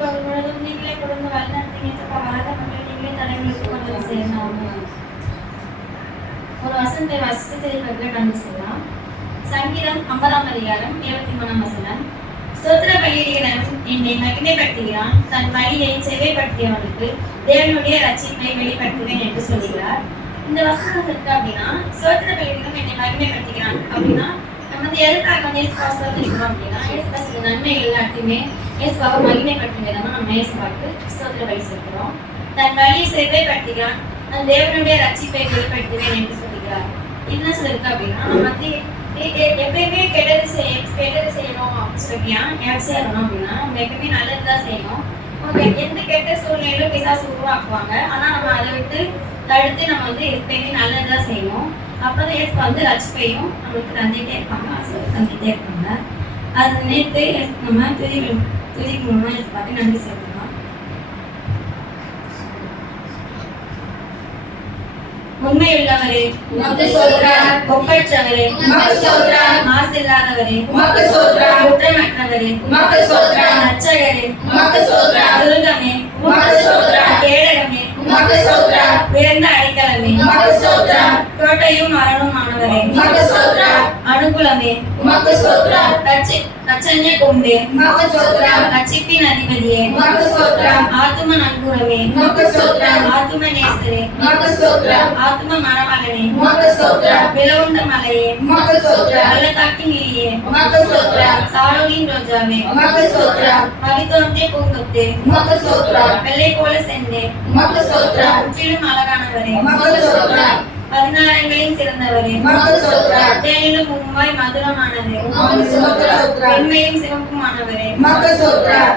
பகல் முழுவதும் நீங்களே கொடுத்து வழிநடத்தினீங்க. வளர்ந்த மக்களை நீங்களே தலைவர்களுக்கு கொண்டு செய்யணும். ஒரு வசனத்தை வாசித்து திருப்பதில கடந்து செல்லலாம். சங்கீதம் 50ஆம் அதிகாரம் 23ஆம் வசனம். ஸ்தோத்திர பலியிடுகிறவன் என்னை மகிமைப்படுத்துகிறான், தன் வழியை செவ்வைப்படுத்தியவனுக்கு தேவனுடைய ரட்சிப்பை வெளிப்படுத்துவேன் என்று சொல்கிறார். இந்த வசனம் இருக்கு அப்படின்னா, ஸ்தோத்திர பலியிடுகிறவன் என்னை மகிமைப்படுத்துகிறான் அப்படின்னா நம்ம வந்து எதுக்காக ஸ்தோத்திரிக்கிறோம் அப்படின்னா, ஏசுபாவுக்கு நன்மைகள் எல்லாத்தையுமே ஏசுபாவை மகிமைப்படுத்தும் விதமா நம்ம ஏசுபாவுக்கு ஸ்தோத்திர பலி செலுத்துறோம். தன் வழியை செவ்வைப்படுத்துகிறான், நான் தேவனுடைய ரட்சிப்பை வெளிப்படுத்துவேன் என்று சொல்கிறார். என்ன சொல்லிருக்கு அப்படின்னா, நம்ம வந்து எப்பயுமே கெட்டது செய்யணும் அப்படின்னு சொல்லியா யார் செய்யணும் அப்படின்னா, நம்ம எப்பயுமே நல்லதுதான் செய்யணும். எந்த கெட்ட சூழ்நிலையிலும் பிசாசு உருவாக்குவாங்க. ஆனா நம்ம அதை விட்டு தடுத்து நம்ம வந்து எப்பயுமே நல்லதுதான் செய்யணும். அப்பதான் ஏசப்பா வந்து ரட்சிப்பையும் நம்மளுக்கு தந்துட்டே இருப்பாங்க, ஆசீர்வாதம் தந்துட்டே இருப்பாங்க. அது நினைத்து நம்ம துதிக்கணும்னா ஏசப்பாக்கு நன்றி சொல்லலாம். உண்மையுள்ளவரே உமக்கு ஸ்தோத்திரம், ஒப்பற்றவரே உமக்கு ஸ்தோத்திரம், மாசில்லாதவரே உமக்கு ஸ்தோத்திரம், குற்றமற்றவரே உமக்கு ஸ்தோத்திரம், ரட்சகரே உமக்கு ஸ்தோத்திரம், துர்கமே உமக்கு ஸ்தோத்திரம், கேடகமே உமக்கு ஸ்தோத்திரம், உயர்ந்த அடைக்கலமே உமக்கு ஸ்தோத்திரம், கோட்டையும் மரணமானவரே உமக்கு ஸ்தோத்திரம், அனுகூலமே உமக்கு ஸ்தோத்திரம், ரட்சண்ய கொம்பே உமக்கு ஸ்தோத்திரம், ரட்சிப்பின் அதிபதியே உமக்கு ஸ்தோத்திரம், ஆத்தும நங்கூரமே உமக்கு ஸ்தோத்திரம், ஆத்தும நேசரே உமக்கு ஸ்தோத்திரம், ஆத்ம மணமகனே உமக்கு ஸ்தோத்திரம், விலவுண்ட மலையே உமக்கு ஸ்தோத்திரம், பள்ளத்தாக்கின் லில்லியே உமக்கு ஸ்தோத்திரம், சாரோனின் ரோஜாவே உமக்கு ஸ்தோத்திரம், பவித்தோன்றே பூங்கொத்தே உமக்கு ஸ்தோத்திரம், வெள்ளை போல செந்தே உமக்கு ஸ்தோத்திரம், முற்றிலும் அழகானவரே உமக்கு ஸ்தோத்திரம், 16 சிறந்தவரே உமக்கு ஸ்தோத்திரம், தேனிலும் உம்மாய் மதுரமானதே உமக்கு ஸ்தோத்திரம், வெண்மையும் சிவப்புமானவரே உமக்கு ஸ்தோத்திரம்,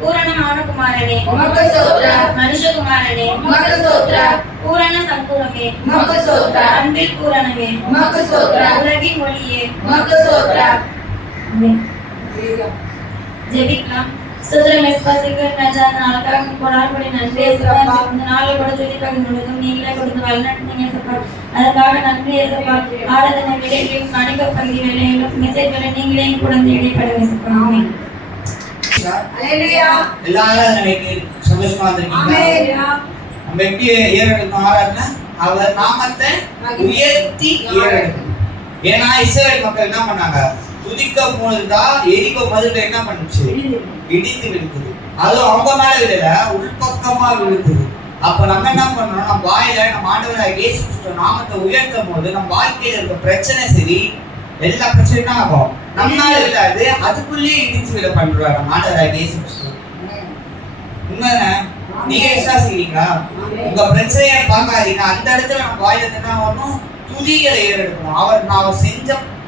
பூரணமான குமாரனே உமக்கு ஸ்தோத்திரம், மனுஷகுமாரனே உமக்கு ஸ்தோத்திரம், பூரண சம்பூர்ணமே உமக்கு ஸ்தோத்திரம், அன்பில் பூரணமே உமக்கு ஸ்தோத்திரம், உலகின் ஒளியே உமக்கு ஸ்தோத்திரம். ஜெபிக்கலாம். ஸ்தோத்திரம் ஏசுபாவுக்கு ராஜா, நாளுக்காக கொடாடி நன்றி ஏசுப்பா. இந்த நாளை கூட துதிப்பது முழுதும் நீங்களே கொடுத்து வழிநடத்தினீங்க ஏசுப்பா. அதற்காக நன்றி ஏசுப்பா. ஆராதனை வேலையிலும் கணிக பகுதி வேலையிலும் மெசேஜ் வேலை நீங்களே கூட இடைப்பட ஏசுப்பா. ஆமென். எல்லாரும் சந்தோஷமா இருக்கீங்களா? நம்ம எப்படி ஏறெடுக்கணும் ஆராதனை? அவர் நாமத்தை உயர்த்தி ஏறெடுக்கணும். ஏன்னா இஸ்ரவேல் மக்கள் என்ன பண்ணாங்க? துதிக்க போனதுதான் எரிகோ மதில என்ன பண்ணுச்சு? இடிந்து விழுந்தது. அதுவும் அவங்க மேல விழல, உள்பக்கமா விழுந்தது. அப்ப நம்ம என்ன பண்ணணும்? நம்ம வாயில நம்ம ஆண்டவராகிய இயேசு கிறிஸ்து நாமத்தை உயர்த்தும் போது நம்ம வாழ்க்கையில இருக்க பிரச்சனை சரி எல்லா பிரச்சனையும் ஆகும். நம்மளால இல்லாது அதுக்குள்ளேயே இடிச்சு விட பண்றாரு நம்ம ஆண்டவராகிய இயேசு கிறிஸ்து. உண்மைதானே? நீங்க விசுவாசிக்கிறீங்களா? உங்க பிரச்சனையை பார்க்காதீங்க. அந்த இடத்துல நம்ம வாயில என்ன வரணும்? துதிகளை ஏறெடுக்கணும்.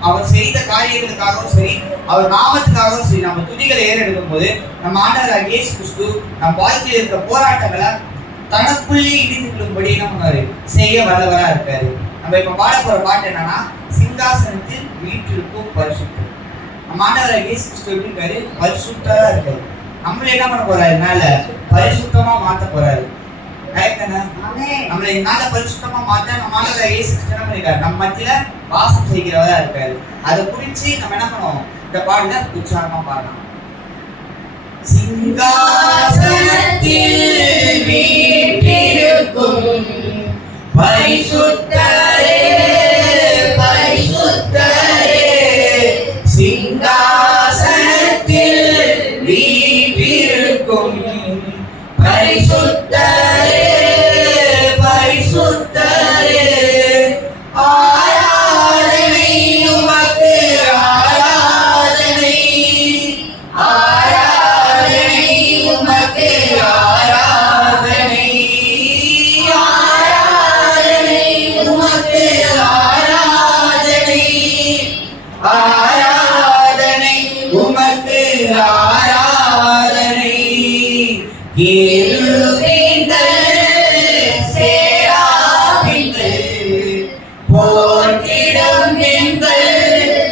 அவர் செய்த காரியங்களுக்காகவும் சரி, அவர் நாமத்துக்காகவும் சரி, நம்ம துதிகளை ஏறெடுக்கும் போது நம்ம ஆண்டவராகிய இயேசு கிறிஸ்து நம்ம வாழ்க்கையில் இருக்கிற போராட்டங்களை தனக்குள்ளே இடிந்து கொள்ளும்படி நம்ம செய்ய வல்லவரா இருக்காரு. நம்ம இப்ப பாட போற பாட்டு என்னன்னா, சிங்காசனத்தில் வீட்டிற்கும் பரிசுத்தம். நம்ம ஆண்டவராகிய இயேசு கிறிஸ்து எப்படி இருக்காரு? பரிசுத்தரா இருக்காரு. நம்மள என்ன பண்ண போறாரு? மேல பரிசுத்தமா மாத்த போறாரு. நம்மளை நாள பரிசுத்தமா மாத்த நம்ம ஆண்டவராகிய இயேசு கிறிஸ்து என்ன பண்ணிருக்காரு? நம்ம மத்தியில வாசம் செய்கிறவரா இருக்காரு. அதை குறிச்சு நம்ம என்ன பண்ணுவோம்? இந்த பாடல உற்சாகமா பாடலாம். சிங்காசனத்தில் வீற்றிருக்கும் பரிசுத்தரே, பரிசுத்தரே, சிங்காசனத்தில் வீற்றிருக்கும் பரிசுத்தரே, பரிசுத்தரே, ஆராதனை உமக்கு, ஆராதனை, ஆராதனை உமக்கு, ஆராதனை, ஆராதனை உமக்கு, ஆராதனை, ஆராதனை உமக்கு, ஆராதனை. போற்றிடும் எங்கள்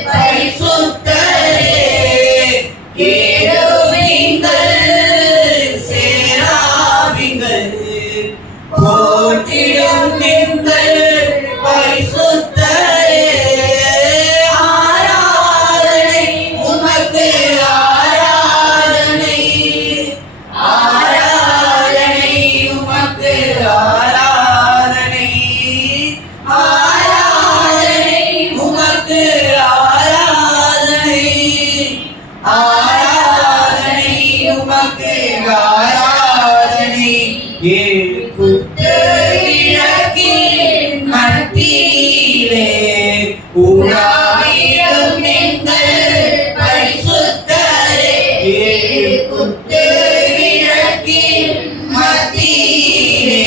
பரிசுத்தரே, கேருபீன்கள் சேராபீன்கள் போற்றிடும் எங்கள் பரிசுத்தரே, ஆராதனை உமக்கு, ஆராதனை, குத்து விளக்கின் மத்தியிலே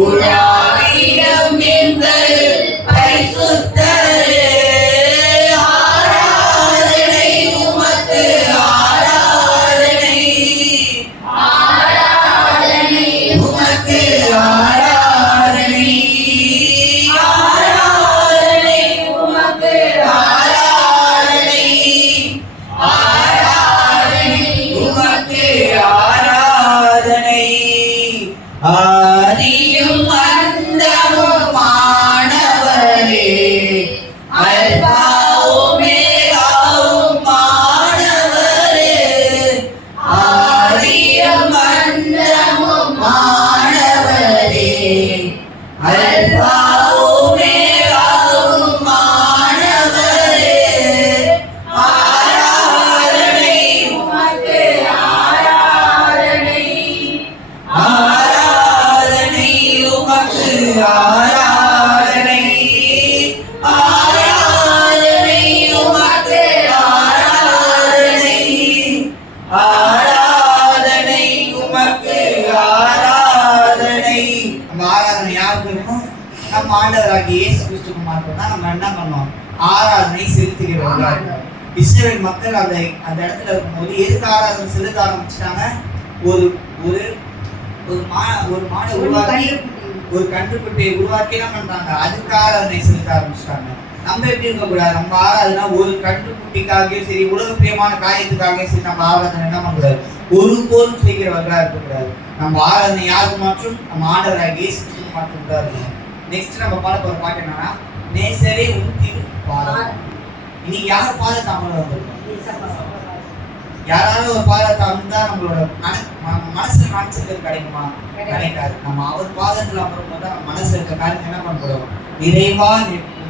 உலாவிடம் எங்கள் பரிசுத்தரே. ஆராதனை உமக்கு ஆராதனை, ஆராதனை உமக்கு ஆராதனை, ஆராதனை உமக்கு ஆராதனை, ஆராதனை உமக்கு ஆராதனை. ஆதியும் அந்தமுமானவரே, அல்பாவும் ஓமெகாவும் மானவரே. ஆதியும் அந்தமுமானவரே, அல்பாவும் ஓமெகாவும் மானவரே. ஆராதனை உமக்கு ஆராதனை, ஆராதனை உமக்கு ஆராதனை, ஆராதனை உமக்கு ஆராதனை, ஆராதனை உமக்கு ஆராதனை. நம்ம ஆராதனை யாருக்கு இருக்கும்? நம்ம ஆண்டவராகிய இயேசு கிறிஸ்துவுக்கு மட்டும் தான் நம்ம என்ன பண்ணோம்? ஆராதனை செலுத்துகிறவர்களா. இஸ்ரவேல் மக்கள் அந்த இடத்துல இருக்கும்போது எதுக்கு ஆராதனை செலுத்த ஆரம்பிச்சிட்டாங்க? ஒரு ஒரு ஒரு மாடை உருவாக்கி, ஒரு கன்றுக்குட்டியை உருவாக்கி என்ன பண்றாங்க? அதுக்கு ஆராதனை செலுத்த ஆரம்பிச்சிட்டாங்க. நம்ம எப்படி இருக்கக்கூடாது? நம்ம ஆராதனை ஒரு கன்றுக்குட்டிக்காகவும் சரி, உலக பிரியமான காரியத்துக்காகவும் சரி, நம்ம ஆராதனை என்ன பண்ணக்கூடாது? ஒரு போலும் செய்கிறவர்களா இருக்கக்கூடாது. நம்ம ஆராதனை யாருக்கு மற்றும் நம்ம ஆண்டவராகிய இயேசு கிறிஸ்துவுக்கு மட்டும் தான் இருக்கணும். நெக்ஸ்ட் நம்ம பாட போற பாட்டு என்னன்னா, நேசரே உன் திரு பாதம். இன்னைக்கு யார் பாதத்தை அமர வந்திருக்கோம்? யாராவது ஒரு பாதத்தை அமர்ந்தா நம்மளோட மனசுல நினைச்சது கிடைக்குமா? கிடைக்காது. நம்ம அவர் பாதத்துல அமரும் போது நம்ம மனசுல இருக்க காரியம் என்ன பண்ணப்படும்? நிறைவா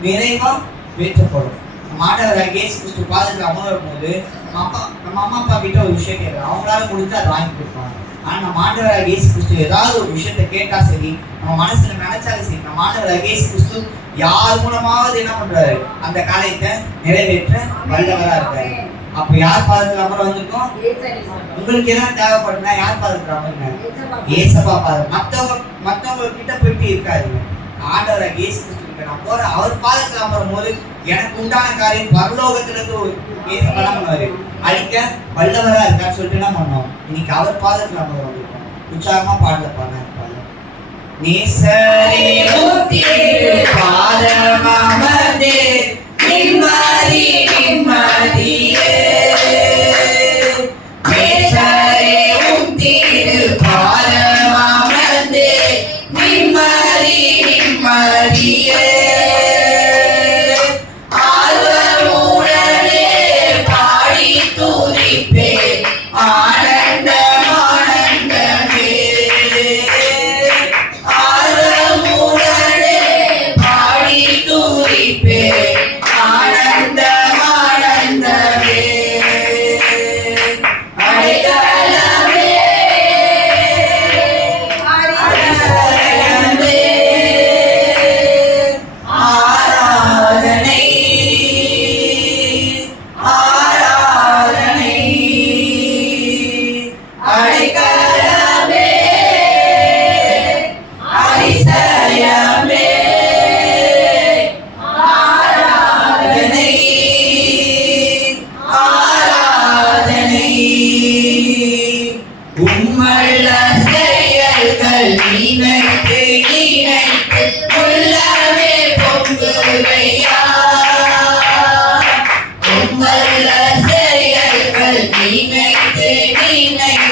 நிறைவா வேற்றப்படும். நம்ம ஆண்டவராகிய இயேசு கிறிஸ்து பாதத்துல அமரும் போது நம்ம அம்மா அப்பா கிட்ட ஒரு விஷயம் கேட்கறோம், அவங்களால முடிஞ்சு அதை வாங்கி கொடுப்பாங்க. ஆனா நம்ம ஆண்டவராகிய இயேசு கிறிஸ்து ஏதாவது ஒரு விஷயத்தை கேட்டா சரி, நம்ம மனசுல நினைச்சாலும் சரி, நம்ம ஆண்டவராகிய இயேசு கிறிஸ்து யார் மூலமாவது என்ன பண்றாரு? அந்த காரியத்தை நிறைவேற்ற வல்லவரா இருக்காரு. அப்ப யார் பாதத்துல அமர வந்திருக்கோம்? உங்களுக்கு எல்லாம் தேவைப்படுனா யார் பாதத்துல அமருங்க? ஏசப்பா பாதம். மத்தவங்க கிட்ட போயிட்டு இருக்காருங்க. ஆண்டவராகிய இயேசு கிறிஸ்து கிட்ட நான் போறேன், அவர் பாதத்துல அமரும் போது எனக்கு உண்டான காரியம் பரலோகத்துல இருந்து ஒரு ஏசப்பா பண்ணுவாரு, அழிக்க வல்லவரா இருக்கான்னு சொல்லிட்டு என்ன பண்ணோம்? இன்னைக்கு அவர் பாதத்துல அமர வந்திருக்கோம். உற்சாகமா பாடல பாருங்க. நேசரே உன் திரு பாதம் அமர்ந்தே நிம்மதி நிம்மதியே. நேசரே உன் திரு பாதம் அமர்ந்தே நிம்மதி நிம்மதியே. ஆர்வமுடனே பாடி துதிப்பே ஆனந்தம் ஆனந்தமே. ஆர்வமுடனே பாடி துதிப்பே ஆனந்தம் ஆனந்தமே. அடைக்கலமே அதிசயமே. ஆராதனை ஆராதனை. அடைக்கலமே அதிசயமே. ஆராதனை ஆராதனை. உம்மல்ல செயல்கள் நினைத்து நினைத்து உள்ளமே பொங்குதையா. உம்மல்ல செயல்கள் நினைத்து நினைத்து